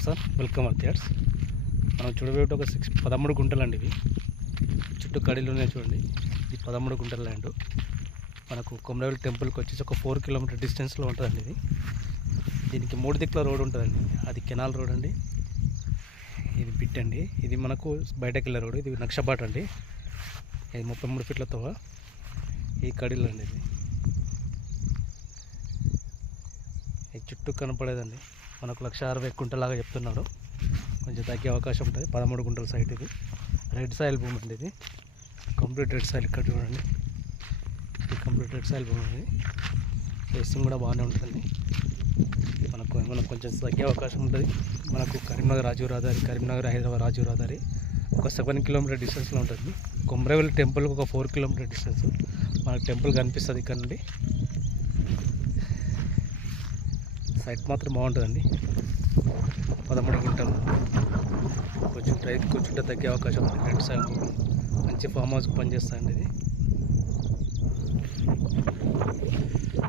Prasad welcome అధ్యార్స్. మనం చూడబోయేట ఒక 13 గుంటలు అండి. ఇవి చుట్టూ కడీలు ఉన్నాయి చూడండి. ఇది 13 గుంటల ల్యాండ్. మనకు కొమరవెల్లి టెంపుల్కి వచ్చేసి ఒక 4 కిలోమీటర్ డిస్టెన్స్లో ఉంటుందండి. దీనికి 3 దిక్కుల రోడ్ ఉంటుందండి. అది కెనాల్ రోడ్ అండి, ఇది బిట్ అండి, ఇది మనకు బయటకు వెళ్ళే రోడ్. ఇది నక్షబాట్ అండి, ఇది 33 ఫీట్లతో ఈ కడీలు అండి. ఇది చుట్టూ కనపడేదండి. మనకు 160 గుంటలాగా చెప్తున్నాడు. కొంచెం తగ్గే అవకాశం ఉంటుంది. 13 గుంటల సైట్. ఇది రెడ్ సాయిల్ భూమి అండి. ఇది కంప్లీట్ రెడ్ సాయిల్. ఇక్కడ చూడండి, ఇది కంప్లీట్ రెడ్ సాయిల్ భూమి అండి. టేస్టింగ్ కూడా బాగానే ఉంటుందండి. మనకు కొంచెం తగ్గే అవకాశం ఉంటుంది. మనకు కరీంనగర్ రాజీవ్ రహదారి, కరీంనగర్ హైదరాబాద్ రాజీవ్ రహదారి ఒక 7 కిలోమీటర్ డిస్టెన్స్లో ఉంటుంది. కొమరవెల్లి టెంపుల్కి ఒక 4 కిలోమీటర్ డిస్టెన్స్. మనకు టెంపుల్ కనిపిస్తుంది ఇక్కడ నుండి. సైట్ మాత్రం బాగుంటుందండి. 13 గుంటలు. కొంచెం రైతు కూర్చుంటే తగ్గే అవకాశం ఉంది. రెడ్ సాయిల్ మంచి ఫామ్ హౌస్కి పనిచేస్తాయండి ఇది.